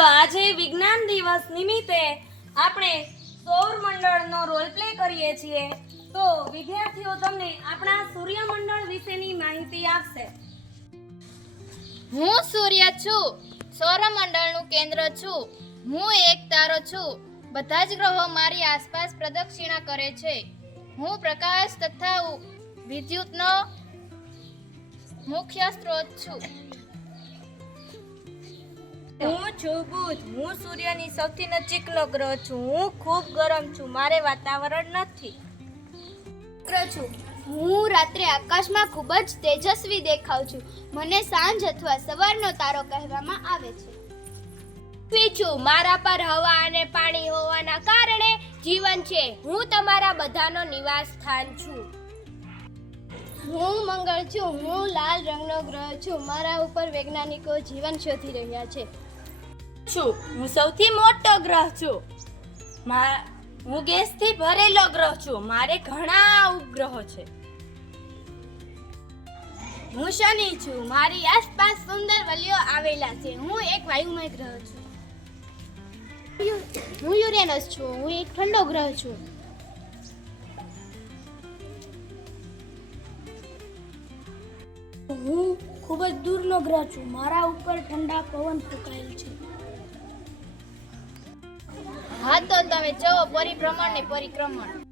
આજે વિજ્ઞાન દિવસ નિમિત્તે આપણે સૌરમંડળનો રોલ પ્લે કરીએ છીએ. તો વિદ્યાર્થીઓ તમને આપણા સૂર્યમંડળ વિશેની માહિતી આપશે. હું સૂર્ય છું, સૌરમંડળનું કેન્દ્ર છું. હું એક તારો છું. બધા જ ગ્રહો મારી આસપાસ પ્રદક્ષિણા કરે છે. હું પ્રકાશ તથા વિદ્યુતનો મુખ્ય સ્ત્રોત છું. હું છું બુધ. હું સૂર્યની સૌથી નજીકનો ગ્રહ છું. હું ખૂબ ગરમ છું. મારે વાતાવરણ નથી. હું રાત્રે આકાશમાં ખૂબ જ તેજસ્વી દેખાઉં છું. મને સાંજ અથવા સવારનો તારો કહેવામાં આવે છે. છું. મારા પર હવા અને પાણી હોવાના કારણે જીવન છે. હું તમારા બધાનો નિવાસ સ્થાન છું. હું મંગળ છું. હું લાલ રંગનો ગ્રહ છું. મારા ઉપર વૈજ્ઞાનિકો જીવન શોધી રહ્યા છે. હું સૌથી મોટો ગ્રહ છું. હું ગેસથી ભરેલો ગ્રહ છું. મારે ઘણા ઉપગ્રહો છે. હું શનિ છું. મારી આસપાસ સુંદર વલયો આવેલા છે. હું એક વાયુમય ગ્રહ છું. હું યુરેનસ છું. હું એક ઠંડો ગ્રહ છું. હું ખૂબ જ દૂરનો ગ્રહ છું. મારા ઉપર ઠંડા પવન ફૂંકાયેલ છે. હા તો તમે જુઓ પરિભ્રમણ ને પરિક્રમણ.